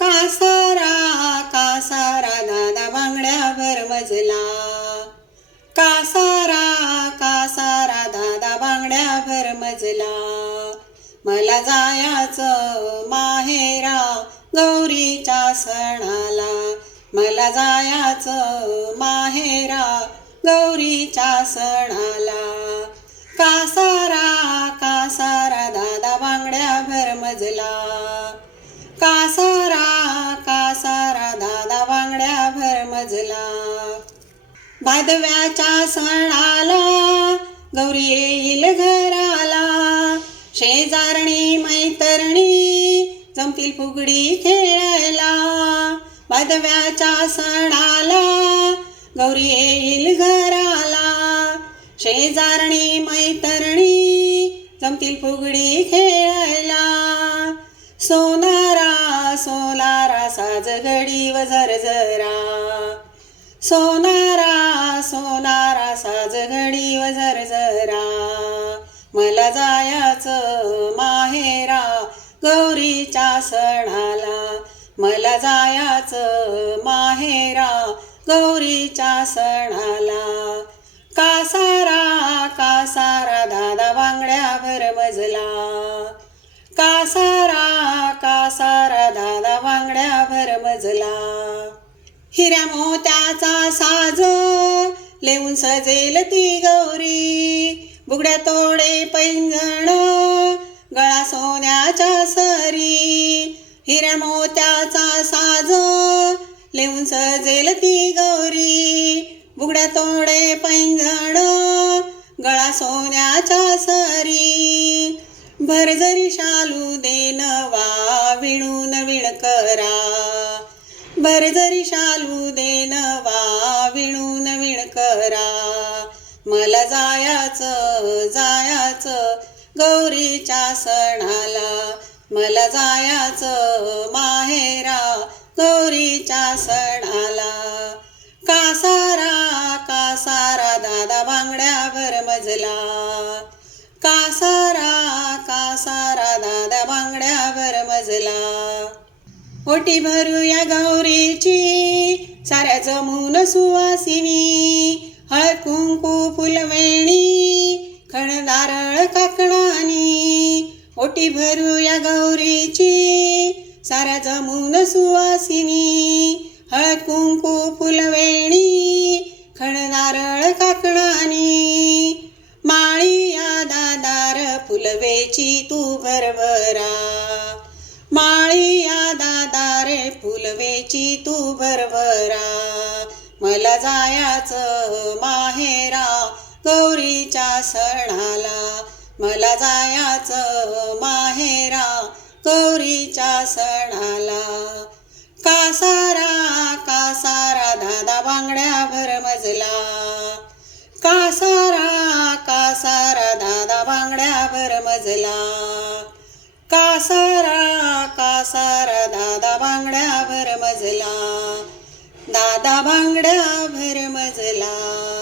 कासारा कासारा दादा बांगड्यावर मजला. कासारा कासारा दादा बांगड्यावर मजला. मला जायाचं माहेरा गौरीच्या सणाला. मला जायाचं माहेरा गौरीच्या सणाला. कासारा गाजला मजला भादव्याच्या सणाला गौरी येईल घराला. शेजारणी मैतरणी जमतील फुगडी खेळायला. भादव्याच्या सणाला गौरी येईल घराला. शेजारणी मैतरणी जमतील फुगडी खेळायला. सोनारा सोनारा साजगडी व झरझरा सोनारा सोनारा साजगडी व झरझरा मला जायाचं माहेरा गौरीच्या सणाला. मला जायाचं माहेरा गौरीच्या सणाला. कासारा कासारा दादा बांगड्या भर मजला कासारा कासारा हिऱ्या मोत्याचा साज लेऊन सजेल ती गौरी. बुगड्या तोडे पैंजण गळा सोन्याच्या सरी. हिऱ्या मोत्याचा साज लेऊन सजेल ती गौरी. बुगड्या तोडे पैंजण गळा सोन्याच्या सरी. भरजरी शालू देनवा विणून विणकरा. भरजरी शालू देनवा विणून विणकरा मला जायाचं जायाचं गौरीच्या सणाला. मला जायाचं माहेरा गौरीच्या सणाला. कासारा कासारा दादा बांगड्यावर मजला. कासारा कासारा दादा बांगड्यावर मजला. ओटी भरूया गौरीची साऱ्या जमून सुवासिनी. हळद कुंकू फुलवेणी खणदारळ काकणानी. ओटी भरूया गौरीची साऱ्या जमून सुवासिनी. हळद कुंकू फुलवेणी खण नारळ काकणानी. माळी या दादार फुलवेची तू भरभरा. माळी या दादारे फुलवेची तू भरभरा. मला जायाचं माहेरा गौरीच्या सणाला. मला जायाचं माहेरा गौरीच्या सणाला. कासारा कासारा दादा बांगड्या भर मजला. कासारा कासारा दादा बांगड्या भर मजला. कासारा कासारा दादा बांगड्या भर मजला. दादा बांगड्या भर मजला.